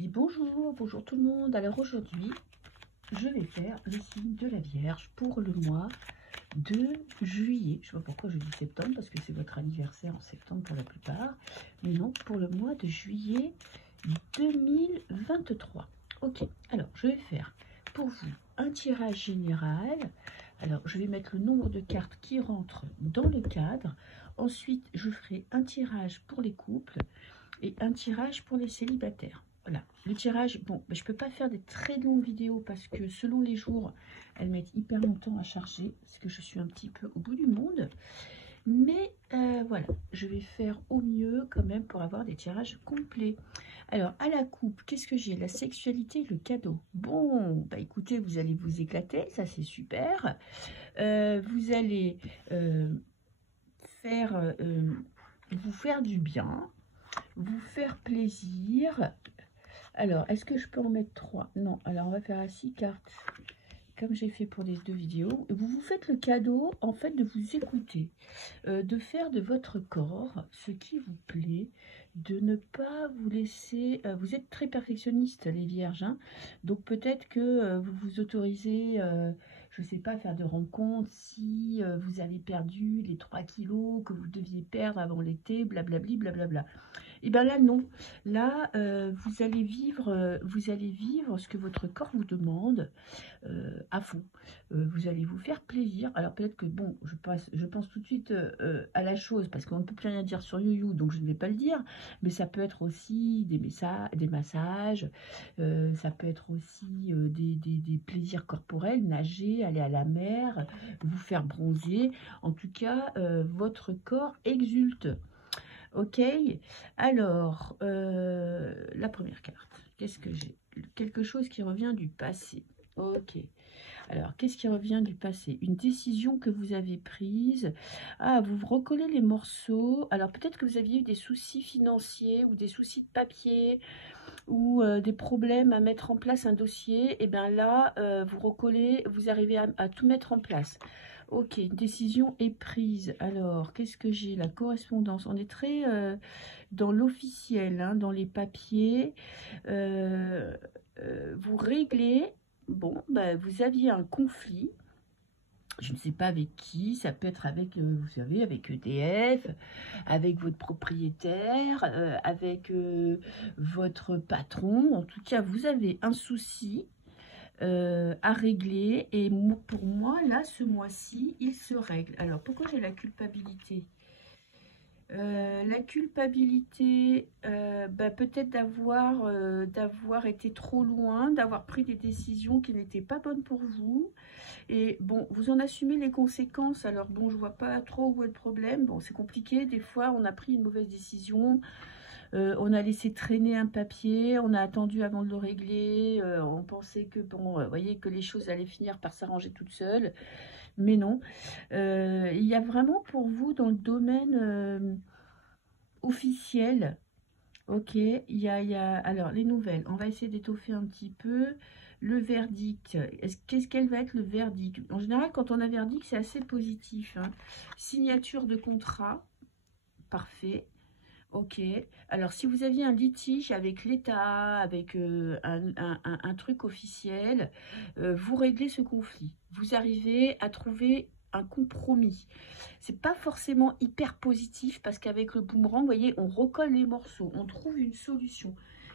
Et bonjour, bonjour tout le monde. Alors aujourd'hui, je vais faire le signe de la Vierge pour le mois de juillet. Je ne sais pas pourquoi je dis septembre, parce que c'est votre anniversaire en septembre pour la plupart. Mais non, pour le mois de juillet 2023. Ok, alors je vais faire pour vous un tirage général. Alors je vais mettre le nombre de cartes qui rentrent dans le cadre. Ensuite, je ferai un tirage pour les couples et un tirage pour les célibataires. Voilà, le tirage, bon, je ne peux pas faire des très longues vidéos parce que selon les jours, elles mettent hyper longtemps à charger, parce que je suis un petit peu au bout du monde. Mais voilà, je vais faire au mieux quand même pour avoir des tirages complets. Alors, à la coupe, qu'est-ce que j'ai? La sexualité, le cadeau. Bon, bah écoutez, vous allez vous éclater, ça c'est super. Vous allez vous faire du bien, vous faire plaisir. Alors, est-ce que je peux en mettre 3? Non, alors on va faire à 6 cartes, comme j'ai fait pour les 2 vidéos. Vous vous faites le cadeau, en fait, de vous écouter, de faire de votre corps ce qui vous plaît, de ne pas vous laisser... vous êtes très perfectionniste, les vierges, hein, donc peut-être que vous vous autorisez... je ne sais pas, faire de rencontres si vous avez perdu les 3 kilos que vous deviez perdre avant l'été, blablabli, blablabla. Et bien là, non. Là, vous allez vivre ce que votre corps vous demande à fond. Vous allez vous faire plaisir. Alors peut-être que, bon, je pense tout de suite à la chose, parce qu'on ne peut plus rien dire sur YouYou, donc je ne vais pas le dire. Mais ça peut être aussi des massages, ça peut être aussi des plaisirs corporels, nager, aller à la mer, vous faire bronzer. En tout cas, votre corps exulte. Ok, alors, la première carte, qu'est-ce que j'ai? Quelque chose qui revient du passé. Ok, alors, qu'est-ce qui revient du passé? Une décision que vous avez prise. Ah, vous recollez les morceaux. Alors, peut-être que vous aviez eu des soucis financiers ou des soucis de papier ou des problèmes à mettre en place un dossier. Et bien là, vous recollez, vous arrivez à tout mettre en place. Ok, une décision est prise. Alors, qu'est-ce que j'ai? La correspondance. On est très dans l'officiel, hein, dans les papiers. Vous réglez. Bon, bah, vous aviez un conflit. Je ne sais pas avec qui, ça peut être avec, vous savez, avec EDF, avec votre propriétaire, avec votre patron. En tout cas, vous avez un souci à régler. Et pour moi, là, ce mois-ci, il se règle. Alors, pourquoi j'ai la culpabilité? La culpabilité, bah, peut-être d'avoir été trop loin, d'avoir pris des décisions qui n'étaient pas bonnes pour vous. Et bon, vous en assumez les conséquences. Alors bon, je vois pas trop où est le problème. Bon, c'est compliqué. Des fois, on a pris une mauvaise décision. On a laissé traîner un papier. On a attendu avant de le régler. On pensait que, bon, voyez, que les choses allaient finir par s'arranger toutes seules. Mais non. Il y a vraiment pour vous dans le domaine officiel. Ok, alors les nouvelles, on va essayer d'étoffer un petit peu. Le verdict, qu'est-ce qu'elle va être le verdict? En général, quand on a verdict, c'est assez positif, hein. Signature de contrat, parfait. Ok, alors si vous aviez un litige avec l'État, avec un truc officiel, vous réglez ce conflit. Vous arrivez à trouver un compromis. C'est pas forcément hyper positif parce qu'avec le boomerang, vous voyez, on recolle les morceaux, on trouve une solution.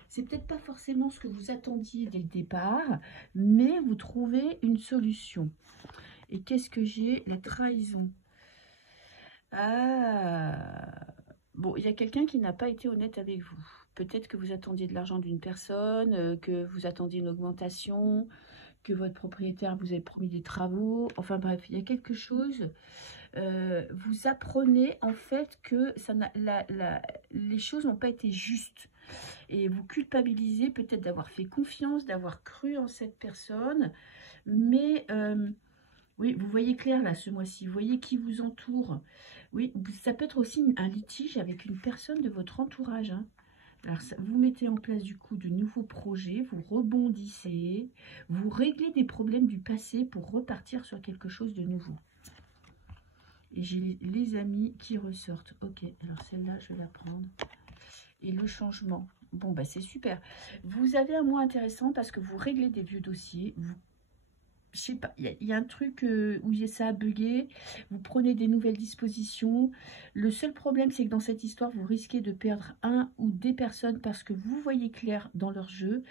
C'est peut-être pas forcément ce que vous attendiez dès le départ, mais vous trouvez une solution. Et qu'est-ce que j'ai? La trahison. Ah, bon, il y a quelqu'un qui n'a pas été honnête avec vous. Peut-être que vous attendiez de l'argent d'une personne, que vous attendiez une augmentation, que votre propriétaire vous avait promis des travaux. Enfin bref, il y a quelque chose. Vous apprenez en fait que les choses n'ont pas été justes. Et vous culpabilisez peut-être d'avoir fait confiance, d'avoir cru en cette personne. Mais oui, vous voyez clair là ce mois-ci. Vous voyez qui vous entoure. Oui, ça peut être aussi un litige avec une personne de votre entourage, hein. Alors, vous mettez en place du coup de nouveaux projets, vous rebondissez, vous réglez des problèmes du passé pour repartir sur quelque chose de nouveau. Et j'ai les amis qui ressortent. Ok, alors celle-là, je vais la prendre. Et le changement. Bon, bah c'est super. Vous avez un mois intéressant parce que vous réglez des vieux dossiers. Vous, je sais pas, il y a un truc où ça a bugué. Vous prenez des nouvelles dispositions. Le seul problème, c'est que dans cette histoire, vous risquez de perdre un ou des personnes parce que vous voyez clair dans leur jeu.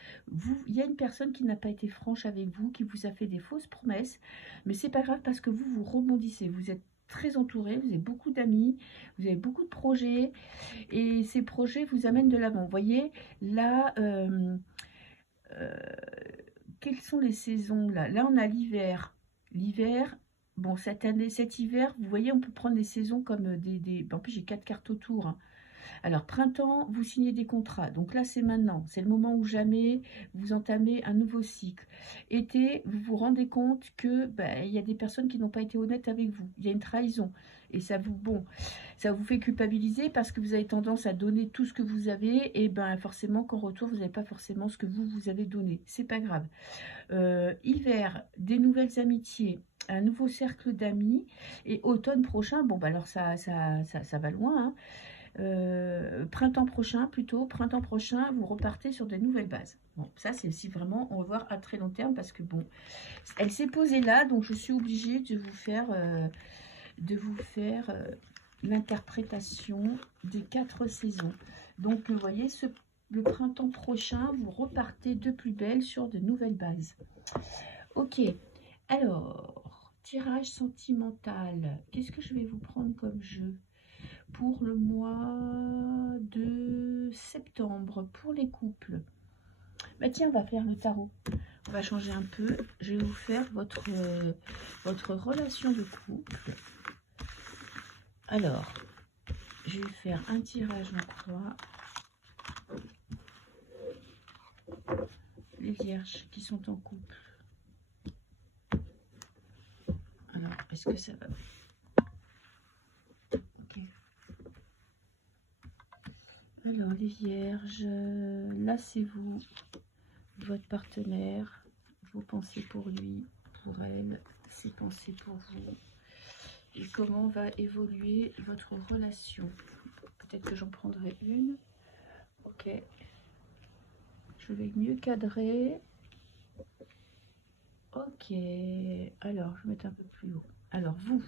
Il y a une personne qui n'a pas été franche avec vous, qui vous a fait des fausses promesses. Mais c'est pas grave parce que vous rebondissez. Vous êtes très entouré, vous avez beaucoup d'amis, vous avez beaucoup de projets et ces projets vous amènent de l'avant. Vous voyez, là, euh, quelles sont les saisons là? Là, on a l'hiver. L'hiver, bon, cette année, cet hiver, vous voyez, on peut prendre des saisons comme en plus, j'ai 4 cartes autour, hein. Alors, printemps, vous signez des contrats. Donc là, c'est maintenant. C'est le moment où jamais vous entamez un nouveau cycle. Été, vous vous rendez compte que il y a des personnes qui n'ont pas été honnêtes avec vous. Il y a une trahison. Et ça vous fait culpabiliser parce que vous avez tendance à donner tout ce que vous avez. Et forcément, qu'en retour, vous n'avez pas forcément ce que vous avez donné. C'est pas grave. Hiver, des nouvelles amitiés, un nouveau cercle d'amis. Et automne prochain, bon, alors ça va loin, hein. Printemps prochain, vous repartez sur de nouvelles bases. Bon, ça c'est aussi vraiment, on va voir à très long terme parce que bon, elle s'est posée là, donc je suis obligée de vous faire, l'interprétation des 4 saisons. Donc vous voyez, le printemps prochain, vous repartez de plus belle sur de nouvelles bases. Ok, alors, tirage sentimental. Qu'est-ce que je vais vous prendre comme jeu pour le mois de septembre, pour les couples? Bah tiens, on va faire le tarot. On va changer un peu. Je vais vous faire votre relation de couple. Alors, je vais faire un tirage en croix. Les vierges qui sont en couple. Alors, est-ce que ça va? Alors, les vierges, là, c'est vous, votre partenaire, vos pensées pour lui, pour elle, ses pensées pour vous. Et comment va évoluer votre relation? Peut-être que j'en prendrai une. Ok. Je vais mieux cadrer. Ok. Alors, je vais mettre un peu plus haut. Alors, vous,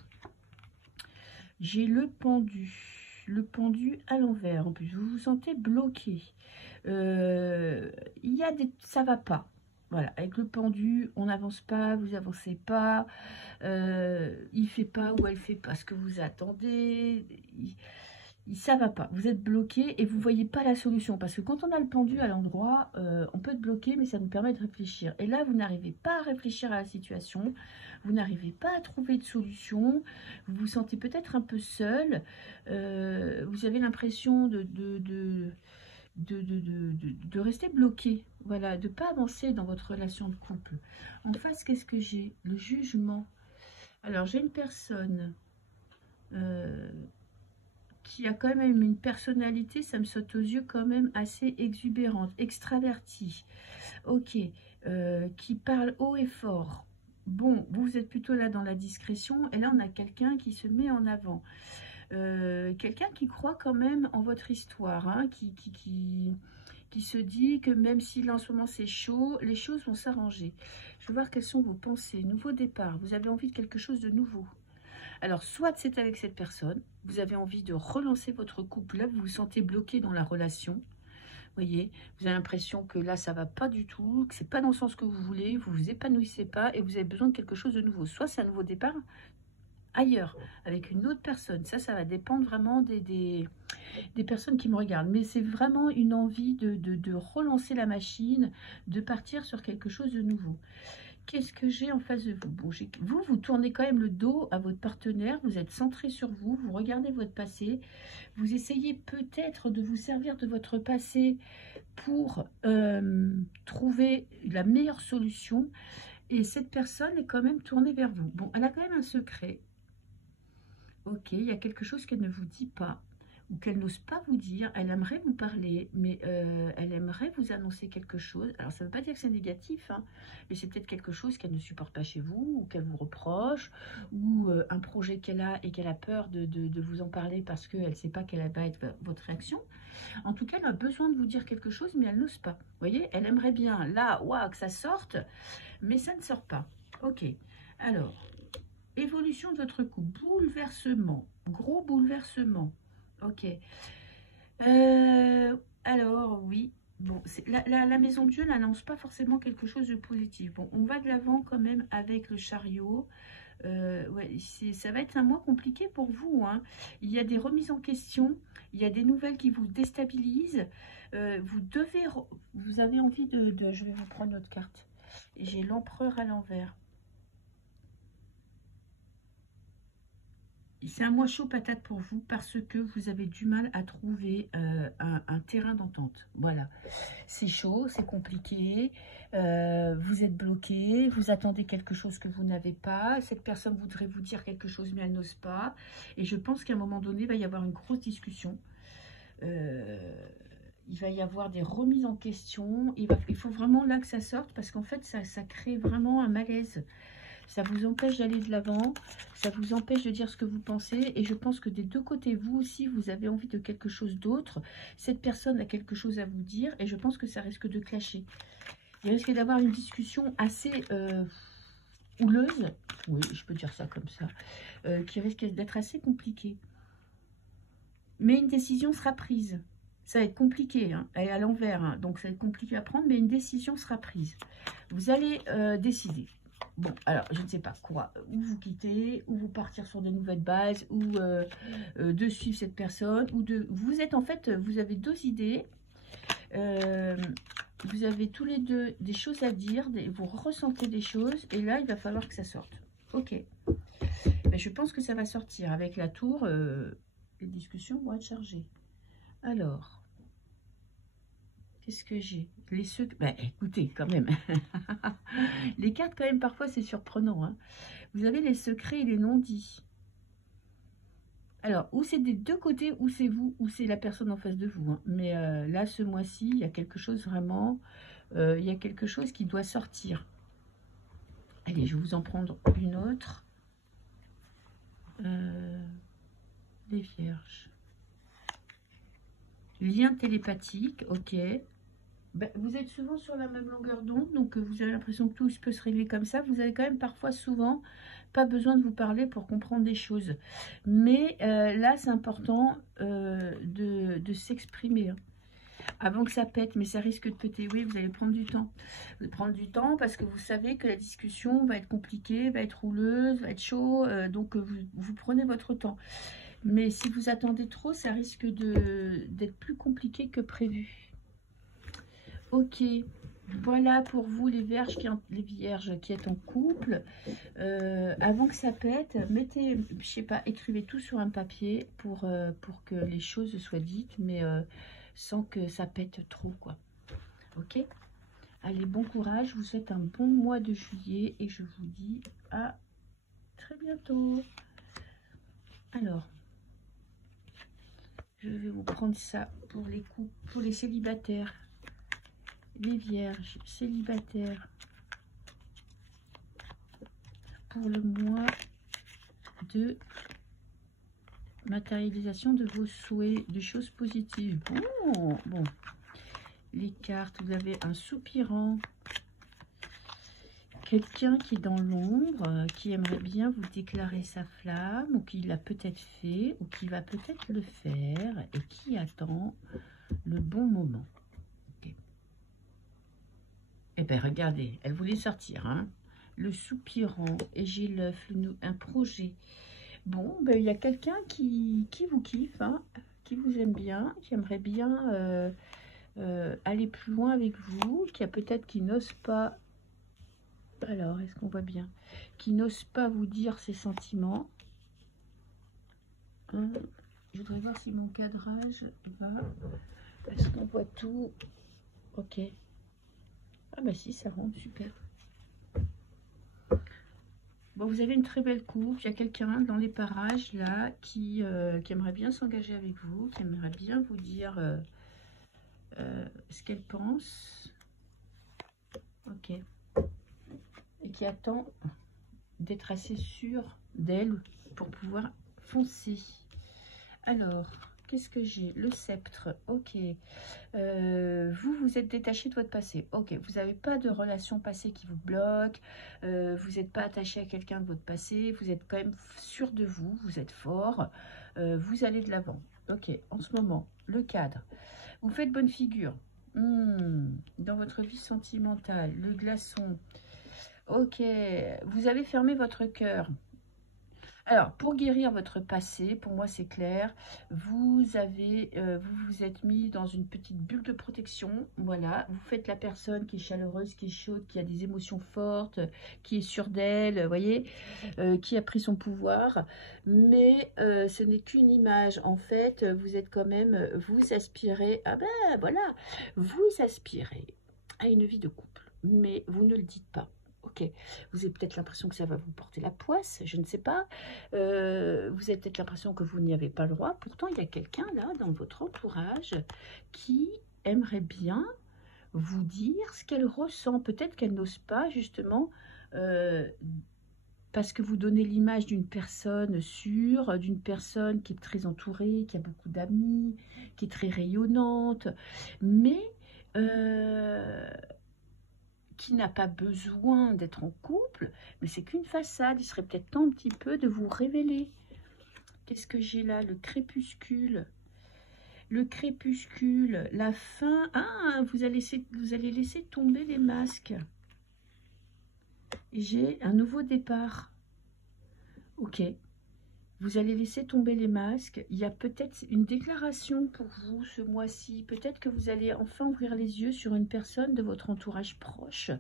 j'ai le pendu. Le pendu à l'envers. En plus, vous vous sentez bloqué. Il y a ça va pas. Voilà, avec le pendu, on n'avance pas, vous avancez pas. Il fait pas ou elle fait pas ce que vous attendez. Ça va pas. Vous êtes bloqué et vous voyez pas la solution. Parce que quand on a le pendu à l'endroit, on peut être bloqué, mais ça nous permet de réfléchir. Et là, vous n'arrivez pas à réfléchir à la situation. Vous n'arrivez pas à trouver de solution. Vous vous sentez peut-être un peu seul. Vous avez l'impression de rester bloqué. Voilà, de ne pas avancer dans votre relation de couple. En face, qu'est-ce que j'ai? Le jugement. Alors, j'ai une personne qui a quand même une personnalité, ça me saute aux yeux, quand même assez exubérante, extravertie. Ok, qui parle haut et fort. Bon, vous êtes plutôt là dans la discrétion, et là on a quelqu'un qui se met en avant. Quelqu'un qui croit quand même en votre histoire, hein, qui se dit que même si là en ce moment c'est chaud, les choses vont s'arranger. Je veux voir quelles sont vos pensées. Nouveau départ, vous avez envie de quelque chose de nouveau. Alors, soit c'est avec cette personne, vous avez envie de relancer votre couple, là vous vous sentez bloqué dans la relation, voyez, vous avez l'impression que là ça va pas du tout, que c'est pas dans le sens que vous voulez, vous vous épanouissez pas et vous avez besoin de quelque chose de nouveau. Soit c'est un nouveau départ ailleurs, avec une autre personne, ça va dépendre vraiment des personnes qui me regardent, mais c'est vraiment une envie de relancer la machine, de partir sur quelque chose de nouveau. Qu'est-ce que j'ai en face de vous? Bon, vous tournez quand même le dos à votre partenaire, vous êtes centré sur vous, vous regardez votre passé, vous essayez peut-être de vous servir de votre passé pour trouver la meilleure solution, et cette personne est quand même tournée vers vous. Bon, elle a quand même un secret. Ok, il y a quelque chose qu'elle ne vous dit pas, ou qu'elle n'ose pas vous dire. Elle aimerait vous parler, mais elle aimerait vous annoncer quelque chose. Alors, ça ne veut pas dire que c'est négatif, hein, mais c'est peut-être quelque chose qu'elle ne supporte pas chez vous, ou qu'elle vous reproche, ou un projet qu'elle a et qu'elle a peur de vous en parler parce qu'elle ne sait pas quelle va être votre réaction. En tout cas, elle a besoin de vous dire quelque chose, mais elle n'ose pas. Vous voyez, elle aimerait bien, là, waouh, que ça sorte, mais ça ne sort pas. Ok, alors, évolution de votre couple, bouleversement, gros bouleversement. Ok. Alors, oui. Bon, la maison de Dieu n'annonce pas forcément quelque chose de positif. Bon, on va de l'avant quand même avec le chariot. Ouais, ça va être un mois compliqué pour vous, hein. Il y a des remises en question, il y a des nouvelles qui vous déstabilisent. Vous avez envie je vais vous prendre notre carte. J'ai l'empereur à l'envers. C'est un mois chaud patate pour vous parce que vous avez du mal à trouver un terrain d'entente. Voilà, c'est chaud, c'est compliqué, vous êtes bloqué, vous attendez quelque chose que vous n'avez pas, cette personne voudrait vous dire quelque chose mais elle n'ose pas. Et je pense qu'à un moment donné, il va y avoir une grosse discussion. Il va y avoir des remises en question. Il faut vraiment là que ça sorte parce qu'en fait, ça crée vraiment un malaise. Ça vous empêche d'aller de l'avant, ça vous empêche de dire ce que vous pensez. Et je pense que des deux côtés, vous aussi, vous avez envie de quelque chose d'autre. Cette personne a quelque chose à vous dire et je pense que ça risque de clasher. Il risque d'avoir une discussion assez houleuse, oui, je peux dire ça comme ça, qui risque d'être assez compliquée. Mais une décision sera prise. Ça va être compliqué, hein, elle est à l'envers, hein, donc ça va être compliqué à prendre, mais une décision sera prise. Vous allez décider. Bon, alors, je ne sais pas quoi, ou vous quitter, ou vous partir sur des nouvelles bases, ou de suivre cette personne, ou de... Vous êtes en fait, vous avez deux idées, vous avez tous les deux des choses à dire, vous ressentez des choses, et là, il va falloir que ça sorte. Ok. Mais je pense que ça va sortir. Avec la tour, les discussions vont être chargées. Alors... Qu'est-ce que j'ai? Les secrets. Bah, écoutez, quand même. Les cartes, quand même, parfois, c'est surprenant. Hein. Vous avez les secrets et les non-dits. Alors, ou c'est des deux côtés, ou c'est vous, ou c'est la personne en face de vous. Hein. Mais là, ce mois-ci, il y a quelque chose vraiment... il y a quelque chose qui doit sortir. Allez, je vais vous en prendre une autre. Les vierges. Lien télépathique, ok. Ben, vous êtes souvent sur la même longueur d'onde, donc vous avez l'impression que tout peut se régler comme ça. Vous avez quand même parfois souvent pas besoin de vous parler pour comprendre des choses. Mais là, c'est important de s'exprimer. Hein. Avant que ça pète, mais ça risque de péter. Oui, vous allez prendre du temps. Vous allez prendre du temps parce que vous savez que la discussion va être compliquée, va être rouleuse, va être chaud. Donc, vous prenez votre temps. Mais si vous attendez trop, ça risque d'être plus compliqué que prévu. Ok, voilà pour vous les vierges qui êtes en couple. Avant que ça pète, mettez, je sais pas, écrivez tout sur un papier pour que les choses soient dites, mais sans que ça pète trop, quoi. Ok? Allez, bon courage, je vous souhaite un bon mois de juillet et je vous dis à très bientôt. Alors, je vais vous prendre ça pour les couples, pour les célibataires. Les vierges célibataires pour le mois de matérialisation de vos souhaits, de choses positives. Oh, bon, les cartes, vous avez un soupirant, quelqu'un qui est dans l'ombre, qui aimerait bien vous déclarer sa flamme, ou qui l'a peut-être fait, ou qui va peut-être le faire, et qui attend le bon moment. Eh bien, regardez, elle voulait sortir, hein. Le soupirant, et j'ai l'œuf, un projet. Bon, ben, il y a quelqu'un qui vous kiffe, hein, qui vous aime bien, qui aimerait bien aller plus loin avec vous, qui n'ose pas... Alors, est-ce qu'on voit bien? Qui n'ose pas vous dire ses sentiments. Hein, je voudrais voir si mon cadrage va... Est-ce qu'on voit tout? Ok. Ah bah si, ça rentre, super. Bon, vous avez une très belle coupe. Il y a quelqu'un dans les parages, là, qui aimerait bien s'engager avec vous, qui aimerait bien vous dire ce qu'elle pense. Ok. Et qui attend d'être assez sûr d'elle pour pouvoir foncer. Alors, qu'est-ce que j'ai? Le sceptre, ok. Vous êtes détaché de votre passé, ok. Vous n'avez pas de relation passée qui vous bloque, vous n'êtes pas attaché à quelqu'un de votre passé, vous êtes quand même sûr de vous, vous êtes fort, vous allez de l'avant. Ok, en ce moment, le cadre. Vous faites bonne figure. Dans votre vie sentimentale, le glaçon. Ok, vous avez fermé votre cœur. Alors, pour guérir votre passé, pour moi c'est clair, vous vous êtes mis dans une petite bulle de protection, voilà, vous faites la personne qui est chaleureuse, qui est chaude, qui a des émotions fortes, qui est sûre d'elle, vous voyez, qui a pris son pouvoir, mais ce n'est qu'une image, en fait, vous êtes quand même, vous aspirez, ah ben voilà, vous aspirez à une vie de couple, mais vous ne le dites pas. Ok, vous avez peut-être l'impression que ça va vous porter la poisse, je ne sais pas. Vous avez peut-être l'impression que vous n'y avez pas le droit. Pourtant, il y a quelqu'un là dans votre entourage qui aimerait bien vous dire ce qu'elle ressent. Peut-être qu'elle n'ose pas justement parce que vous donnez l'image d'une personne sûre, d'une personne qui est très entourée, qui a beaucoup d'amis, qui est très rayonnante, mais qui n'a pas besoin d'être en couple, mais c'est qu'une façade. Il serait peut-être temps un petit peu de vous révéler. Qu'est-ce que j'ai là? Le crépuscule. Le crépuscule, la fin. Ah, vous allez laisser tomber les masques. J'ai un nouveau départ. Ok. Vous allez laisser tomber les masques. Il y a peut-être une déclaration pour vous ce mois-ci. Peut-être que vous allez enfin ouvrir les yeux sur une personne de votre entourage proche.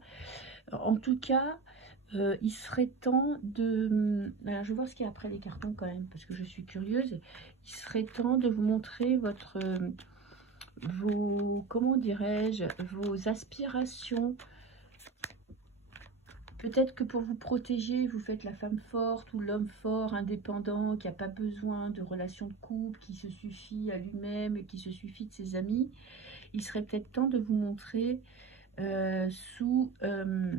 En tout cas, il serait temps de... Alors, je vais voir ce qu'il y a après les cartons quand même, parce que je suis curieuse. Il serait temps de vous montrer comment dirais-je, vos aspirations. Peut-être que pour vous protéger, vous faites la femme forte ou l'homme fort, indépendant, qui n'a pas besoin de relations de couple, qui se suffit à lui-même et qui se suffit de ses amis. Il serait peut-être temps de vous montrer sous... je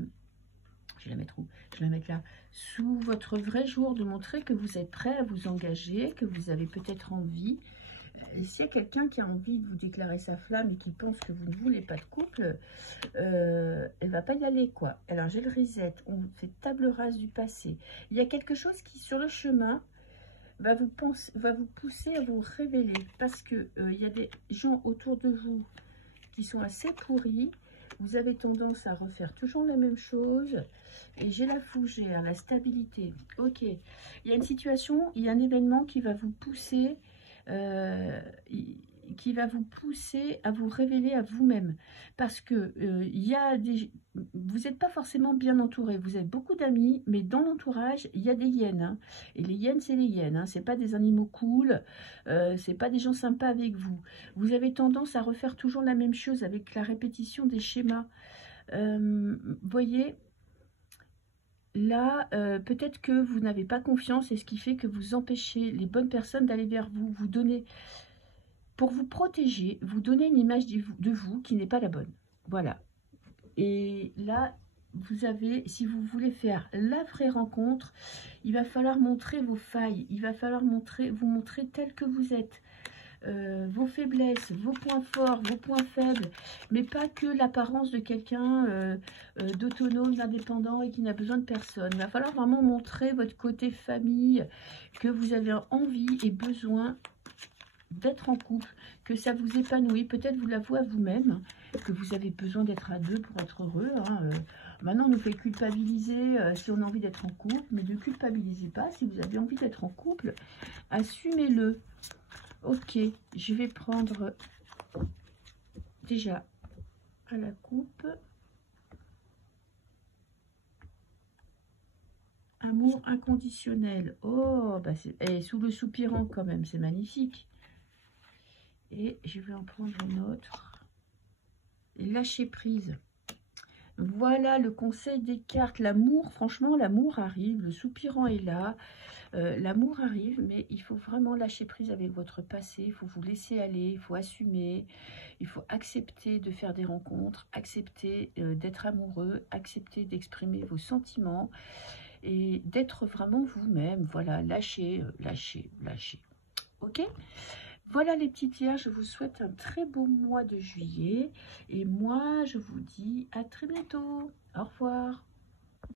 vais la mettre où? Je vais la mettre là. Sous votre vrai jour, de montrer que vous êtes prêt à vous engager, que vous avez peut-être envie. S'il y a quelqu'un qui a envie de vous déclarer sa flamme et qui pense que vous ne voulez pas de couple, elle ne va pas y aller, quoi. Alors, j'ai le reset. On fait table rase du passé. Il y a quelque chose qui, sur le chemin, va vous pousser à vous révéler. Parce que il y a des gens autour de vous qui sont assez pourris. Vous avez tendance à refaire toujours la même chose. Et j'ai la fougère, la stabilité. Ok. Il y a une situation, il y a un événement qui va vous pousser, à vous révéler à vous-même. Parce que vous n'êtes pas forcément bien entouré. Vous avez beaucoup d'amis, mais dans l'entourage, il y a des hyènes. Hein. Et les hyènes, c'est les hyènes. Hein. Ce n'est pas des animaux cool. Ce n'est pas des gens sympas avec vous. Vous avez tendance à refaire toujours la même chose avec la répétition des schémas. Voyez, là, peut-être que vous n'avez pas confiance et ce qui fait que vous empêchez les bonnes personnes d'aller vers vous. Vous donnez, pour vous protéger, vous donnez une image de vous qui n'est pas la bonne. Voilà. Et là, vous avez, si vous voulez faire la vraie rencontre, il va falloir montrer vos failles. Il va falloir vous montrer tel que vous êtes. Vos faiblesses, vos points forts, vos points faibles, mais pas que l'apparence de quelqu'un d'autonome, d'indépendant et qui n'a besoin de personne. Il va falloir vraiment montrer votre côté famille, que vous avez envie et besoin d'être en couple, que ça vous épanouit. Peut-être vous l'avouez à vous-même, que vous avez besoin d'être à deux pour être heureux. Hein. Maintenant, on nous fait culpabiliser si on a envie d'être en couple, mais ne culpabilisez pas. Si vous avez envie d'être en couple, assumez-le. Ok, je vais prendre déjà à la coupe. Amour inconditionnel. Oh, bah c'est sous le soupirant quand même, c'est magnifique. Et je vais en prendre une autre. Et lâcher prise. Voilà le conseil des cartes. L'amour, franchement, l'amour arrive. Le soupirant est là. L'amour arrive, mais il faut vraiment lâcher prise avec votre passé. Il faut vous laisser aller. Il faut assumer. Il faut accepter de faire des rencontres. Accepter d'être amoureux. Accepter d'exprimer vos sentiments. Et d'être vraiment vous-même. Voilà, lâcher, lâcher, lâcher. Ok ? Voilà les petites vierges, je vous souhaite un très beau mois de juillet. Et moi, je vous dis à très bientôt. Au revoir.